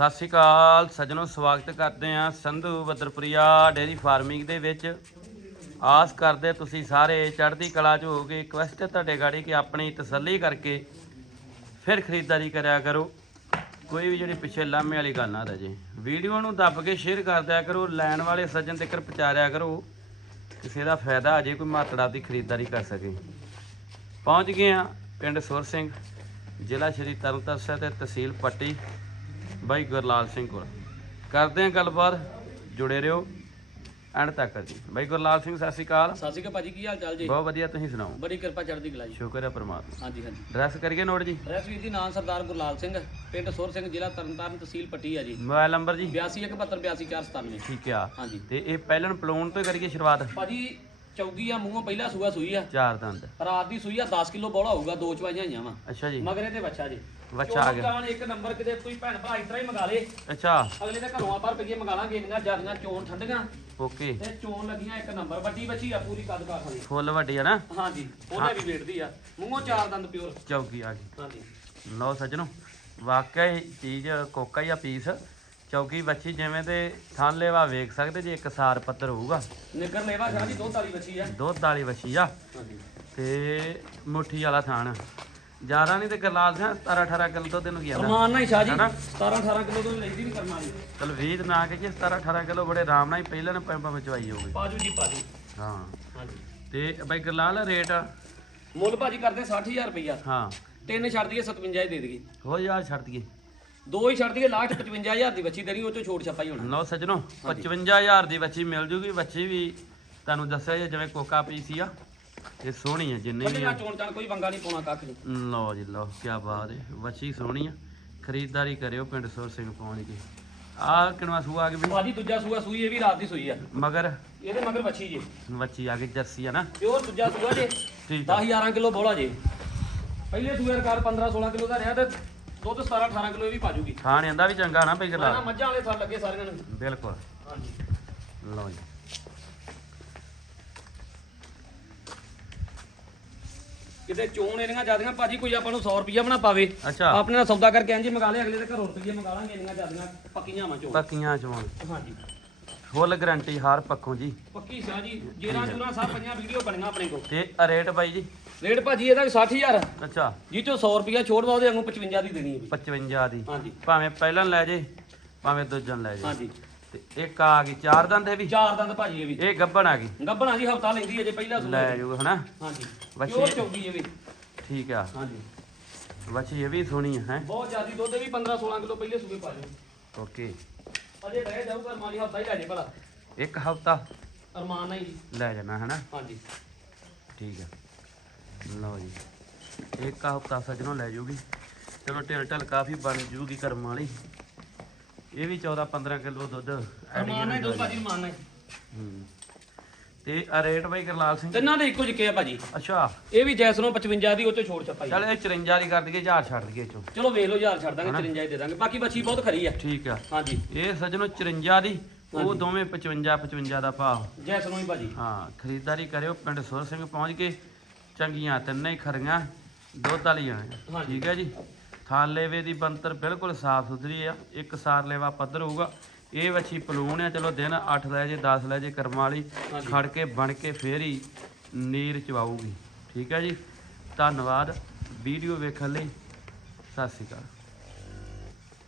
ਸਤਿ ਸ਼੍ਰੀ ਅਕਾਲ, ਸੱਜਣੋ, ਸਵਾਗਤ ਕਰਦੇ ਹਾਂ ਸੰਧੂ ਬਦਰਪੁਰੀਆ ਡੇਰੀ ਫਾਰਮਿੰਗ ਦੇ ਵਿੱਚ। ਆਸ ਕਰਦੇ ਤੁਸੀਂ ਸਾਰੇ ਚੜ੍ਹਦੀ ਕਲਾ 'ਚ ਹੋਗੇ ਰਿਕਵੈਸਟ ਹੈ ਤੁਹਾਡੇ ਗਾੜੀ ਕਿ ਆਪਣੀ ਤਸੱਲੀ ਕਰਕੇ ਫਿਰ ਖਰੀਦਦਾਰੀ ਕਰਿਆ ਕਰੋ। ਕੋਈ ਵੀ ਜਿਹੜੀ ਪਿੱਛੇ ਲਾਮੇ ਵਾਲੀ ਗੱਲ ਨਾ ਰਹਿ ਜੇ ਵੀਡੀਓ ਨੂੰ ਦੱਬ ਕੇ ਸ਼ੇਅਰ ਕਰ ਦਿਆ ਕਰੋ। ਲੈਣ ਵਾਲੇ ਸੱਜਣ ਤੱਕ ਪਹੁੰਚਾਰਿਆ ਕਰੋ। ਕਿਸੇ ਦਾ ਫਾਇਦਾ ਅਜੇ ਕੋਈ ਮਾਤੜਾ ਦੀ ਖਰੀਦਦਾਰੀ ਕਰ ਸਕੇ। ਪਹੁੰਚ ਗਏ ਆ ਪਿੰਡ ਸੁਰ ਸਿੰਘ, ਜ਼ਿਲ੍ਹਾ ਸ਼੍ਰੀ ਤਰਨਤਾਰਨ ਸਾਹਿਬ ਤੇ ਤਹਿਸੀਲ ਪੱਟੀ। ਬਾਈ ਗੁਰਲਾਲ ਸਿੰਘ ਕੋਲ। ਕਰਦੇ ਆ ਗੱਲਬਾਤ ਜੁੜੇ ਰਹੋ। ਐਂਡ ਤੱਕ ਜੀ। ਬਾਈ ਗੁਰਲਾਲ ਸਿੰਘ ਸਤਿ ਸ਼੍ਰੀ ਅਕਾਲ। ਸਤਿ ਸ਼੍ਰੀ ਅਕਾਲ ਭਾਜੀ ਕੀ ਹਾਲ ਚਾਲ ਜੀ? ਬਹੁਤ ਵਧੀਆ ਤੁਸੀਂ ਸੁਣਾਓ? ਬੜੀ ਕਿਰਪਾ ਚੜ੍ਹਦੀ ਕਲਾ ਜੀ। ਸ਼ੁਕਰ ਹੈ ਪ੍ਰਮਾਤਮਾ। ਹਾਂਜੀ ਹਾਂਜੀ। ਡਰੈਸ ਕਰੀਏ ਨੋਟ ਜੀ? ਰੈਸਵੀਰ ਦੀ ਨਾਮ ਸਰਦਾਰ ਗੁਰਲਾਲ ਸਿੰਘ ਪਿੰਡ ਸੁਰ ਸਿੰਘ ਜ਼ਿਲ੍ਹਾ ਤਰਨਤਾਰਨ ਤਹਿਸੀਲ ਪੱਟੀ ਆ ਜੀ। ਮੋਬਾਈਲ ਨੰਬਰ ਜੀ? 8217822497 ਠੀਕ ਆ। ਹਾਂਜੀ। ਤੇ ਇਹ ਪਹਿਲਣ ਪਲੂਣ ਤੋਂ ਕਰੀਏ ਸ਼ੁਰੂਆਤ? ਭਾਜੀ ਚੌਗੀ ਆ ਮੂੰਹੋਂ ਪਹਿਲਾ ਸੂਆ ਸੂਈ ਆ। ਚਾਰ ਦੰਦ। ਰਾਤ ਦੀ ਸੂਈ ਆ 10 ਕਿਲੋ ਬੋਲਾ ਹੋਊਗਾ ਦੋ ਚਵਾਈਆਂ ਆਈਆਂ ਵਾ। ਅੱਛਾ ਜੀ। ਮਗਰੇ ਤੇ ਬੱਚਾ ਜੀ। ਬੱਚਾ ਆ ਗਿਆ। ਚੋਣ ਇੱਕ ਨੰਬਰ ਕਿਤੇ ਕੋਈ ਭੈਣ ਭਰਾ ਇਸ ਤਰ੍ਹਾਂ ਹੀ ਮੰਗਾ ਲੇ। ਅੱਛਾ। ਅਗਲੇ ਦੇ ਘਰੋਂ ਆਪਾਂ ਰੁਪਈਏ ਮੰਗਾ ਲਾਂਗੇ ਇੰਨੀਆਂ ਜਿਆਦੀਆਂ ਚੋਣ ਠੰਡੀਆਂ। ਓਕੇ। ਤੇ ਚੋਣ ਲੱਗੀਆਂ ਇੱਕ ਨੰਬਰ ਵੱਡੀ ਬੱਚੀ ਆ ਪੂਰੀ ਕੱਦ ਕਾਠ ਵਾਲੀ ਫੁੱਲ ਵੱਡੀ ਆ ਨਾ? ਹਾਂਜੀ ਉਹਦੇ ਵੀ ਵੇਟਦੀ ਆ। ਮੂੰਹੋਂ ਚਾਰ ਦੰਦ ਪਿਓਰ। ਚੌਕੀ ਆ ਗਈ। ਹਾਂਜੀ। ਲਓ ਸੱਜਣੋ ਵਾਕਿਆ ਹੀ ਚੀਜ਼ ਕੋਕਾ ਹੀ ਆ ਪੀਸ। ਚੌਕੀ ਬੱਚੀ ਜਿਵੇਂ ਤੇ ਥਾਂ ਲੈਵਾ ਵੇਖ ਸਕਦੇ ਜੇ ਇੱਕ ਸਾਰ ਪੱਤਰ ਹੋਊਗਾ। ਨਿੱਗਰ ਲੈਵਾ ਸ਼ਾਹ ਜੀ ਦੁੱਧ ਵਾਲੀ ਬੱਚੀ ਆ। ਦੁੱਧ ਵਾਲੀ ਬੱਚੀ ਆ। ਹਾਂਜੀ। ਤੇ ਮੁੱਠੀ ਵਾਲਾ ਥਾਣ। ਜ਼ਿਆਦਾ ਨਹੀਂ ਤੇ ਗਰਲਾਲ ਸਿੰਘ 17 18 ਕਿਲੋ ਦੁੱਧ ਨੂੰ ਕੀ ਆਦਾ ਰਮਾਨ ਨਾਲ ਹੀ ਸ਼ਾਹ ਜੀ ਹਨਾ? 17 18 ਕਿਲੋ ਤੋਂ ਲੈਂਦੀ ਨਹੀਂ ਕਰਨਾ ਜੀ ਚਲ 20 ਨਾ ਕਿ 17 18 ਕਿਲੋ ਬੜੇ ਆਰਾਮ ਨਾਲ ਹੀ ਪਹਿਲਾਂ ਨੇ ਪੈਂਪਾਂ ਵਿੱਚ ਆਈ ਹੋਵੇ। ਪਾਜੂ ਜੀ ਪਾਜੂ। ਹਾਂ। ਹਾਂਜੀ। ਤੇ ਬਾਈ ਗਰਲਾਲ ਰੇਟ ਮੁੱਲ ਭਾਜੀ ਕਰਦੇ 60000 ਰੁਪਈਆ। ਹਾਂ। ਤਿੰਨ ਛੱਡ ਦਈਏ 57 ਹੀ ਦੇ ਦਈਏ। ਹੋ ਯਾਰ ਛੱਡ ਦਈਏ। ਦੋ ਹੀ ਛੱਡ ਦਈਏ ਲਾਸਟ 55000 ਦੀ ਬੱਚੀ ਦੇਣੀ ਉਹ ਚੋਂ ਛੋਟ ਛੱਪਾ ਹੀ ਹੋਣਾ। ਲਓ ਸੱਜਣੋ 55000 ਦੀ ਬੱਚੀ ਮਿਲ ਜੂਗੀ। ਬੱਚੀ ਵੀ ਤੁਹਾਨੂੰ ਦੱਸਿਆ ਜਿਵੇਂ ਕੋਕਾ ਪੀਸੀ ਆ। ਇਹ ਸੋਹਣੀ ਆ ਜਿੰਨੇ ਵੀ ਕੱਢੇ ਆ। ਨਾ ਚੋਣ ਚਾਣ ਕੋਈ ਵੰਗਾ ਨਹੀਂ ਪਾਉਣਾ ਕੱਖ ਨਹੀਂ। ਲਓ ਜੀ ਲਓ ਕੀ ਬਾਤ ਹੈ ਬੱਚੀ ਸੋਹਣੀ ਆ। ਖਰੀਦਦਾਰੀ ਕਰਿਓ ਪਿੰਡ ਸੁਰ ਸਿੰਘ ਪਹੁੰਚ ਕੇ। ਆ ਕਿਨਵਾ ਸੂਆ ਆ ਗਈ ਵੀ ਭਾਜੀ ਦੂਜਾ ਸੂਆ ਸੂਈ ਇਹ ਵੀ ਰਾਤ ਦੀ ਸੂਈ ਆ। ਮਗਰ? ਇਹਦੇ ਮਗਰ ਬੱਚੀ ਜੀ। ਬੱਚੀ ਆ ਗਈ ਜਰਸੀ ਆ ਨਾ। ਪਿਓਰ ਦੂਜਾ ਸੂਆ ਜੇ। ਠੀਕ ਆ। 10 11 ਕਿਲੋ ਬੋਲਾ ਜੇ। ਪਹਿਲੇ ਸੂਏ ਰਿਕਾਰਡ 15 16 ਕਿਲੋ ਦਾ ਰਿਹਾ ਤੇ ਦੁੱਧ 17 18 ਕਿਲੋ ਇਹ ਵੀ ਪਾਜੂਗੀ ਖਾਣ ਆਂਦਾ ਵੀ ਚੰਗਾ ਨਾ ਪਈ ਨਾ ਗਲਾ ਮੱਝਾਂ ਵਾਲੇ ਥਾਂ ਲੱਗੇ ਸਾਰਿਆਂ ਨੂੰ। ਬਿਲਕੁਲ। ਹਾਂਜੀ। ਲਓ ਜੀ। ਕਿਤੇ ਚੋਣ ਇਹਨੀਆਂ ਜਿਆਦੀਆਂ ਭਾਜੀ ਕੋਈ ਆਪਾਂ ਨੂੰ 100 ਰੁਪਿਆ ਬਣਾ ਪਾਵੇ। ਅੱਛਾ। ਆਪਣੇ ਨਾਲ ਸੌਦਾ ਕਰਕੇ ਇੰਜ ਹੀ ਮੰਗਾ ਲਿਆ ਅਗਲੇ ਦੇ ਘਰੋਂ ਰੁਪਈਏ ਮੰਗਾ ਲਾਂਗੇ ਇੰਨੀਆਂ ਜਿਆਦੀਆਂ ਪੱਕੀਆਂ ਵਾਂ ਚੋਣ। ਪੱਕੀਆਂ ਚੋਣ। ਹਾਂਜੀ। ਫੁੱਲ ਗਾਰੰਟੀ ਹਰ ਪੱਖੋਂ ਜੀ। ਪੱਕੀ ਸ਼ਾਹ ਜੀ ਜੇਰਾਂ ਜੂਰਾਂ ਸਭ ਪੰਜਾਂ ਵੀਡੀਓ ਬਣੀਆਂ ਆਪਣੇ ਕੋਲ। ਤੇ ਆ ਰੇਟ ਬਾਈ ਜੀ? ਰੇਟ ਭਾਜੀ ਇਹਦਾ ਵੀ 60000 ਅੱਛਾ। ਜੀ ਚੋਂ 100 ਰੁਪਿਆ ਛੋੜ ਵਾ ਉਹਦੇ ਵਾਂਗੂ 55 ਦੀ ਦੇਣੀ ਹੈ ਵੀ 55 ਦੀ। ਹਾਂਜੀ। ਭਾਵੇਂ ਪਹਿਲਾਂ ਲੈ ਜੇ ਭਾਵੇਂ ਦੂਜਾ ਲੈ ਜੇ। ਹਾਂਜੀ। ਤੇ ਇੱਕ ਆ ਗਈ ਚਾਰ ਦੰਦ ਇਹ ਵੀ? ਚਾਰ ਦੰਦ ਭਾਜੀ ਇਹ ਵੀ। ਇਹ ਗੱਬਣ ਆ ਗਈ। ਗੱਬਣਾ ਜੀ ਹਫਤਾ ਲੈਂਦੀ ਹੈ ਜੇ ਪਹਿਲਾ ਸੂਆ ਲੈ ਜੂ ਹਨਾ? ਹਾਂਜੀ। ਬੱਚੇ- ਪਿਓਰ ਚੌਗੀ ਇਹ ਵੀ। ਠੀਕ ਆ। ਹਾਂਜੀ। ਬੱਚੀ ਇਹ ਵੀ ਸੋਹਣੀ ਆ ਹੈ? ਬਹੁਤ ਜ਼ਿਆਦੀ ਦੁੱਧ ਇਹ ਵੀ 15 16 ਕਿਲੋ ਪਹਿਲੇ ਸੂਏ ਪਾ ਲਿਓ ਓਕੇ। ਅਜੇ ਰਹਿ ਜਾਊਗਾ ਮਾਲੀ ਹਫਤਾ ਹੀ ਲੈ ਜੇ ਭਲਾ। ਇੱਕ ਹਫਤਾ? ਅਰਮਾਨ ਨਹੀਂ ਜੀ ਲੈ ਜਾਣਾ ਹਨਾ? ਹਾਂਜੀ। ਠੀਕ ਆ। ਲਓ ਜੀ। ਇੱਕ ਹਫਤਾ ਸੱਜਣੋਂ ਲੈ ਜੂਗੀ ਚਲੋ ਢਿਲ ਢਲ ਕਾਫੀ ਬਣ ਜੂਗੀ ਕਰਮ ਵਾਲੀ। ਇਹ ਵੀ 14 15 ਕਿਲੋ ਦੁੱਧ ਅਰਮਾਨ ਨਹੀਂ ਦੁੱਧ ਭਾਜੀ ਅਰਮਾਨ ਨਹੀਂ ਹੂੰ। ਤੇ ਆ ਰੇਟ ਬਾਈ ਕਰਲਾਲ ਸਿੰਘ ਤਿੰਨਾਂ ਦੇ ਇੱਕੋ ਜਿੱਕੇ ਆ ਭਾਜੀ। ਅੱਛਾ। ਇਹ ਵੀ ਜੈਸਨੋਂ 55 ਦੀ ਉਹ ਤੋਂ ਛੋੜ ਛਪਾਈ। ਚਲ ਇਹ 54 ਦੀ ਕਰ ਦਈਏ 1000 ਛੱਡ ਦਈਏ ਚੋਂ। ਚਲੋ ਵੇਖ ਲਓ ਯਾਰ ਛੱਡ ਦਾਂਗੇ 53 ਹੀ ਦੇ ਦਾਂਗੇ। ਬਾਕੀ ਬੱਚੀ ਬਹੁਤ ਖਰੀ ਆ। ਠੀਕ ਆ। ਹਾਂਜੀ। ਇਹ ਸੱਜਣੋ 54 ਦੀ ਉਹ। ਦੋਵੇਂ 55 55 ਦਾ ਭਾਅ। ਜੈਸਨੋਂ ਹੀ ਭਾਜੀ। ਹਾਂ ਖਰੀਦਦਾਰੀ ਕਰਿਓ ਪਿੰਡ ਸੁਰ ਸਿੰਘ ਪਹੁੰਚ ਕੇ ਚੰਗੀਆਂ ਤਿੰਨੇ ਹੀ ਖਰੀਆਂ ਦੁੱਧ ਵਾਲੀਆਂ। ਹਾਂਜੀ। ਠੀਕ ਹੈ ਜੀ। ਥਾਲ ਲੇਵੇ ਦੀ ਬੰਤਰ ਬਿਲਕੁਲ ਸਾਫ਼ ਸੁਥਰੀ ਆ ਇੱਕ ਸਾਰ ਲੇਵਾ ਪੱਧਰ ਹੋਊਗਾ। ਇਹ ਵੱਛੀ ਪਲੂਣ ਆ ਚਲੋ ਦਿਨ 8 ਲੈ ਜੇ 10 ਲੈ ਜੇ ਕਰਮ ਵਾਲੀ। ਖੜ ਕੇ ਬਣ ਕੇ ਫੇਰ ਹੀ ਨੀਰ ਚਵਾਊਗੀ। ਠੀਕ ਹੈ ਜੀ? ਧੰਨਵਾਦ। ਵੀਡੀਓ ਵੇਖਣ ਲਈ ਸਤਿ ਸ਼੍ਰੀ ਅਕਾਲ।